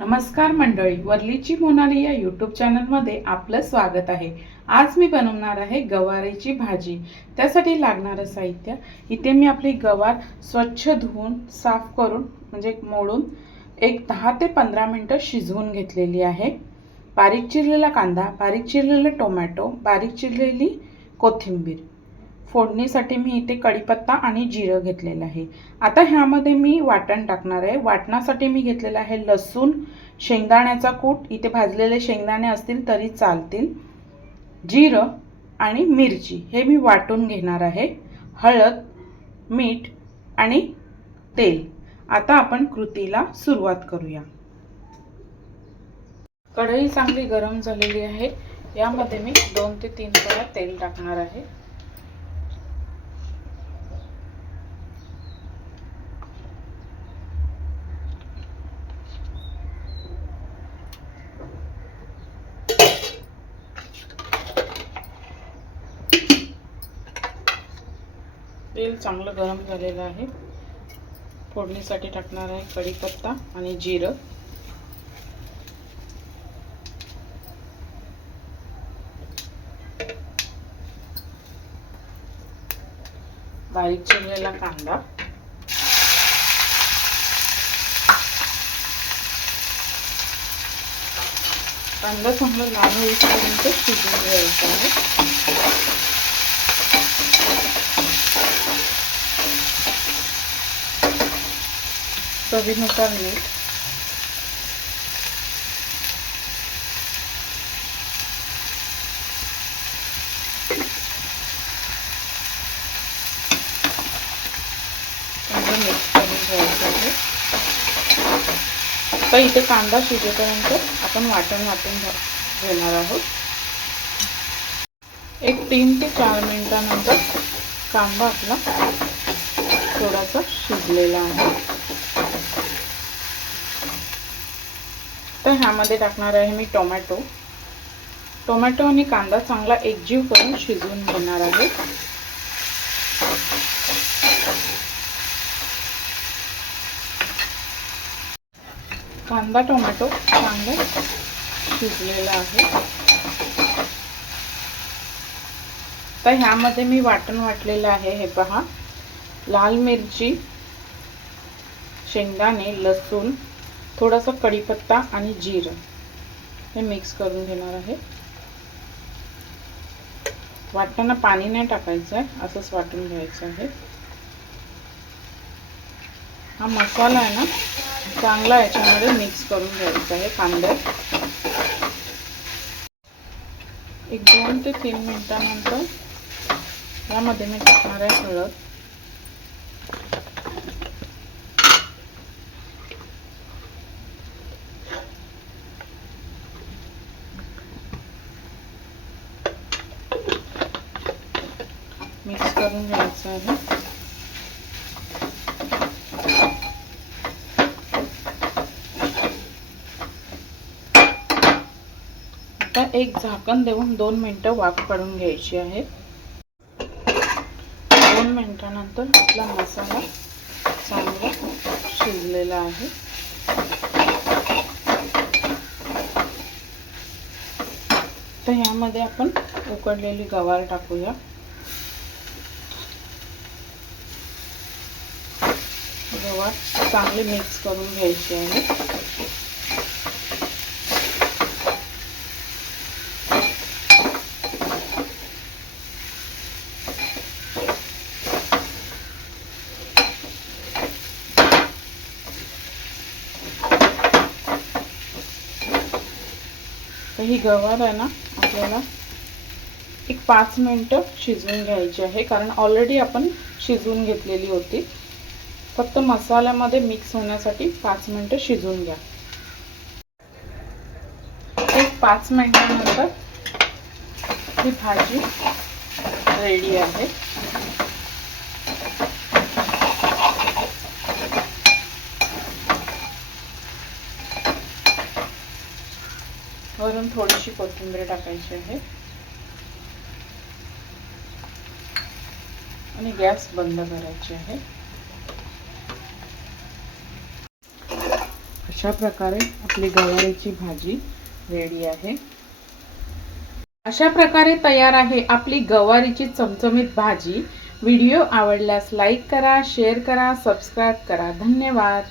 नमस्कार मंडळी, वरलीची मोनाली या यूट्यूब चॅनलमध्ये आपलं स्वागत आहे। आज मी बनवणार आहे गवारीची भाजी। त्यासाठी लागणारं साहित्य इथे मी आपली गवार स्वच्छ धुवून साफ करून म्हणजे मोडून एक 10 ते 15 मिनिटं शिजवून घेतलेली आहे। बारीक चिरलेला कांदा, बारीक चिरलेले टोमॅटो, बारीक चिरलेली कोथिंबीर। फोडणीसाठी मी इथे कढीपत्ता आणि जिरं घेतलेलं आहे। आता ह्यामध्ये मी वाटण टाकणार आहे। वाटणासाठी मी घेतलेला आहे लसूण, शेंगदाण्याचा कूट, इथे भाजलेले शेंगदाणे असतील तरी चालतील, जिरं आणि मिरची हे मी वाटून घेणार आहे। हळद, मीठ आणि तेल। आता आपण कृतीला सुरुवात करूया। कढई चांगली गरम झालेली आहे। यामध्ये मी 2 ते 3 पळ्या तेल टाकणार आहे। तेल चांगलं गरम झालेलं आहे। फोडणीसाठी टाकणार आहे कढीपत्ता आणि जिरं। बारीक चिरलेला कांदा, कांदा चांगला लाल होईपर्यंत शिजवून घ्यायचा आहे। चवीनुसार मीठ, मिक्स करून घ्यायचं आहे। आता इथे कांदा शिजेपर्यंत आपण वाटण घेणार आहोत। एक 3 ते 4 मिनिटांनंतर कांदा आपला थोडासा शिजलेला आहे। तर ह्यामध्ये टाकणार आहे मी टोमॅटो आणि कांदा चांगला एकजीव करून शिजवून घेणार आहे। कांदा टोमॅटो चांगला शिजलेला आहे। तर ह्यामध्ये मी वाटण वाटलेलं आहे। हे पहा, लाल मिरची, शेंगदाणे, लसूण, थोडासा कढीपत्ता आणि जिरं हे मिक्स करून घेणार आहे। वाटताना पाणी नाही टाकायचं आहे, असंच वाटून घ्यायचं आहे। हा मसाला आहे ना चांगला याच्यामध्ये मिक्स करून घ्यायचा आहे कांद्यात। एक 2 ते 3 मिनिटांनंतर यामध्ये मी टाकणार आहे हळद, मिक्स करून घ्यायचं आहे। आता एक झाकण देऊन 2 मिनिटं वाफ काढून घ्यायची आहे। 2 मिनिटांनंतर आपला मसाला चांगला शिजलेला आहे। तर यामध्ये आपण उकडलेली गवार टाकूया। गवार चांगली मिक्स करून घ्यायची आहे। तर ही गवार आहे ना आपल्याला एक 5 मिनिटं शिजवून घ्यायची आहे, कारण ऑलरेडी आपण शिजवून घेतलेली होती। फक्त मसाल्यामध्ये मिक्स होण्यासाठी 5 मिनिटं शिजवून घ्या। एक 5 मिनिटांनंतर ही भाजी रेडी आहे। वरून थोडीशी कोथिंबीर टाकायची आहे आणि गॅस बंद करायची आहे। अशा प्रकारे आपली गवारीची भाजी रेडी आहे। अशा प्रकारे तयार आहे आपली गवारीची चमचमीत भाजी। व्हिडिओ आवडल्यास लाईक करा, शेअर करा, सबस्क्राईब करा। धन्यवाद।